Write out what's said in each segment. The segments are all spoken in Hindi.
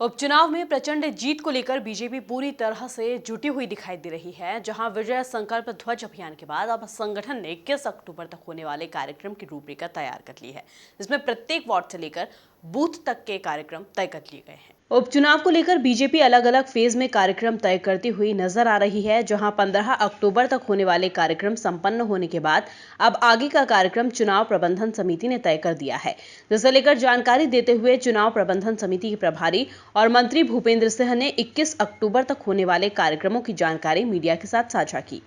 उपचुनाव में प्रचंड जीत को लेकर बीजेपी पूरी तरह से जुटी हुई दिखाई दे रही है। जहां विजय संकल्प ध्वज अभियान के बाद अब संगठन ने 21 अक्टूबर तक होने वाले कार्यक्रम की रूपरेखा तैयार कर ली है, जिसमें प्रत्येक वार्ड से लेकर बूथ तक के कार्यक्रम तय कर लिए गए हैं। उपचुनाव को लेकर बीजेपी अलग अलग फेज में कार्यक्रम तय करती हुई नजर आ रही है। जहां 15 अक्टूबर तक होने वाले कार्यक्रम संपन्न होने के बाद अब आगे का कार्यक्रम चुनाव प्रबंधन समिति ने तय कर दिया है, जिसे लेकर जानकारी देते हुए चुनाव प्रबंधन समिति के प्रभारी और मंत्री भूपेंद्र सिंह ने 21 अक्टूबर तक होने वाले कार्यक्रमों की जानकारी मीडिया के साथ साझा की।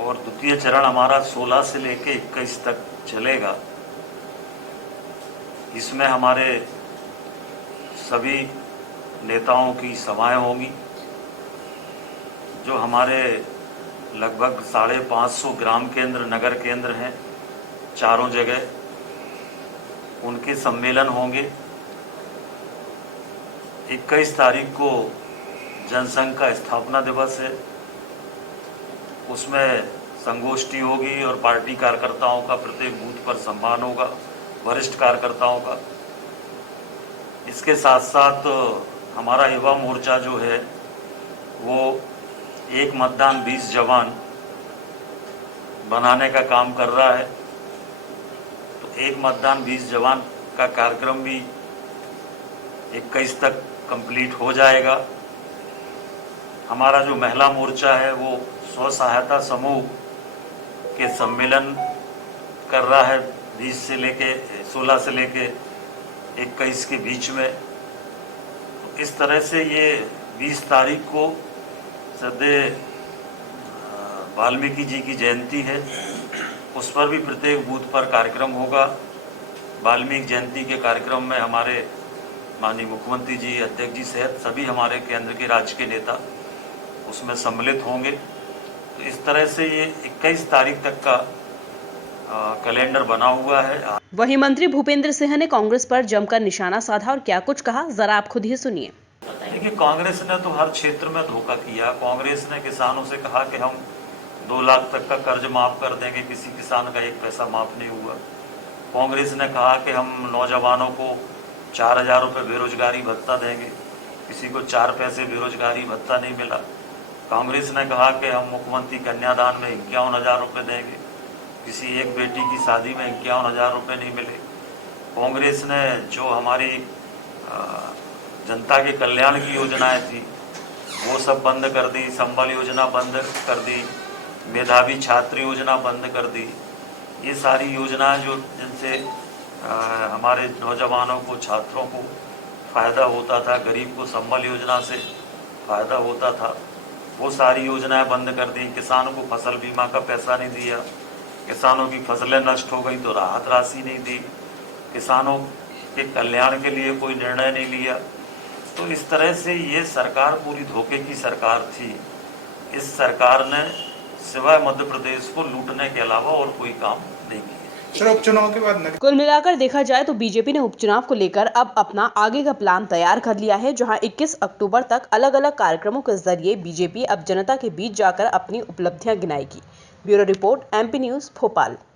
और द्वितीय चरण हमारा 16 से लेकर 21 तक चलेगा। इसमें हमारे सभी नेताओं की सभाएं होंगी। जो हमारे लगभग 550 ग्राम केंद्र, नगर केंद्र हैं चारों जगह, उनके सम्मेलन होंगे। 21 तारीख को जनसंघ का स्थापना दिवस है, उसमें संगोष्ठी होगी और पार्टी कार्यकर्ताओं का प्रत्येक बूथ पर सम्मान होगा, वरिष्ठ कार्यकर्ताओं का। इसके साथ साथ हमारा युवा मोर्चा जो है वो एक मतदान 20 जवान बनाने का काम कर रहा है। तो एक मतदान 20 जवान का कार्यक्रम भी 21 तक कंप्लीट हो जाएगा। हमारा जो महिला मोर्चा है वो स्व सहायता समूह के सम्मेलन कर रहा है 16 से लेके 21 के बीच में। तो इस तरह से ये 20 तारीख को सदैव वाल्मीकि जी की जयंती है, उस पर भी प्रत्येक बूथ पर कार्यक्रम होगा। वाल्मीकि जयंती के कार्यक्रम में हमारे माननीय मुख्यमंत्री जी, अध्यक्ष जी सहित सभी हमारे केंद्र के राज्य के नेता उसमें सम्मिलित होंगे। तो इस तरह से ये 21 तारीख तक का कैलेंडर बना हुआ है। वहीं मंत्री भूपेंद्र सिंह ने कांग्रेस पर जमकर निशाना साधा और क्या कुछ कहा, जरा आप खुद ही सुनिए। देखिए, कांग्रेस ने तो हर क्षेत्र में धोखा किया। कांग्रेस ने किसानों से कहा कि हम 2 लाख तक का कर्ज माफ कर देंगे, किसी किसान का 1 पैसा माफ नहीं हुआ। कांग्रेस ने कहा कि हम नौजवानों को 4000 रुपये बेरोजगारी भत्ता देंगे, किसी को 4 पैसे बेरोजगारी भत्ता नहीं मिला। कांग्रेस ने कहा कि हम मुख्यमंत्री कन्यादान में 51,000 रुपये देंगे, किसी एक बेटी की शादी में 51,000 रुपये नहीं मिले। कांग्रेस ने जो हमारी जनता के कल्याण की योजनाएं थी वो सब बंद कर दी। संबल योजना बंद कर दी, मेधावी छात्र योजना बंद कर दी। ये सारी योजनाएं जो जिनसे हमारे नौजवानों को, छात्रों को फ़ायदा होता था, गरीब को संबल योजना से फ़ायदा होता था, वो सारी योजनाएं बंद कर दी। किसानों को फसल बीमा का पैसा नहीं दिया, किसानों की फसलें नष्ट हो गई तो राहत राशि नहीं दी, किसानों के कल्याण के लिए कोई निर्णय नहीं लिया। तो इस तरह से ये सरकार पूरी धोखे की सरकार थी। इस सरकार ने सिवाय मध्य प्रदेश को लूटने के अलावा और कोई काम नहीं किया। सर, उपचुनाव के बाद कुल मिलाकर देखा जाए तो बीजेपी ने उपचुनाव को लेकर अब अपना आगे का प्लान तैयार कर लिया है, जहां 21 अक्टूबर तक अलग अलग कार्यक्रमों के जरिए बीजेपी अब जनता के बीच जाकर अपनी उपलब्धियां गिनाएगी। Bureau report, MP news, Bhopal.